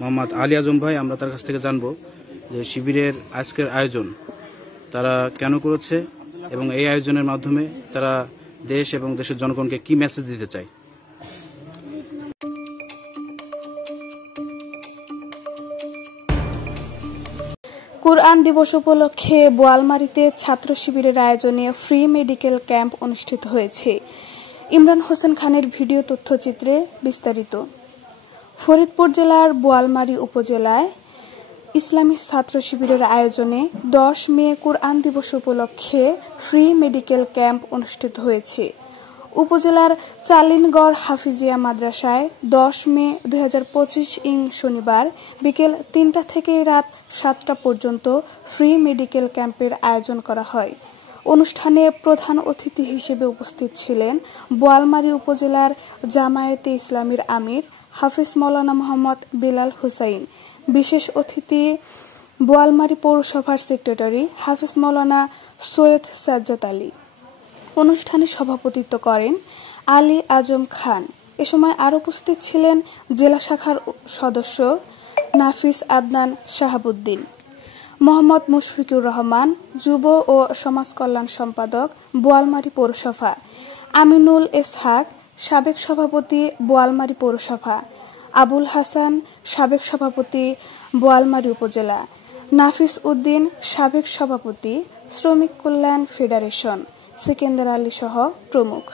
মোহাম্মদ আলী আজম ভাই। আমরা তার কাছ থেকে জানবো যে শিবিরের আজকের আয়োজন তারা কেন করেছে এবং এই আয়োজনের মাধ্যমে তারা দেশ এবং দেশের জনগণকে কি মেসেজ দিতে চায়। কুরআন দিবস উপলক্ষে বোয়ালমারীতে ছাত্র শিবিরের আয়োজনে ফ্রি মেডিকেল ক্যাম্প অনুষ্ঠিত হয়েছে। ইমরান হোসেন খানের ভিডিও তথ্যচিত্রে বিস্তারিত। ফরিদপুর জেলার বোয়ালমারী উপজেলায় ইসলামী ছাত্র শিবিরের আয়োজনে 10 মে কুরআন দিবস উপলক্ষে ফ্রি মেডিকেল ক্যাম্প অনুষ্ঠিত হয়েছে। উপজেলার চালিনগড় হাফিজিয়া মাদ্রাসায় 10 মে 2025 শনিবার বিকেল 3টা থেকে রাত 7টা পর্যন্ত ফ্রি মেডিকেল ক্যাম্পের আয়োজন করা হয়। অনুষ্ঠানে প্রধান অতিথি হিসেবে উপস্থিত ছিলেন বোয়ালমারী উপজেলার জামায়াতে ইসলামীর আমির হাফিজ মাওলানা মোহাম্মদ বিলাল হুসাইন, বিশেষ অতিথি বোয়ালমারী পৌরসভার সেক্রেটারি হাফিজ মাওলানা সৈয়দ সাজ্জাদ আলী। অনুষ্ঠানে সভাপতিত্ব করেন আলী আজম খান। এ সময় আরো উপস্থিত ছিলেন জেলা শাখার সদস্য নাফিস আদনান শাহাবুদ্দিন, মোহাম্মদ মুশফিকুর রহমান, যুব ও সমাজ কল্যাণ সম্পাদক বোয়ালমারী পৌরসভা, আমিনুল ইসহাক, সাবেক সভাপতি বোয়ালমারী পৌরসভা, আবুল হাসান, সাবেক সভাপতি বোয়ালমারী উপজেলা, নাফিস উদ্দিন, সাবেক সভাপতি শ্রমিক কল্যাণ ফেডারেশন, সিকেন্দার আলী সহ প্রমুখ।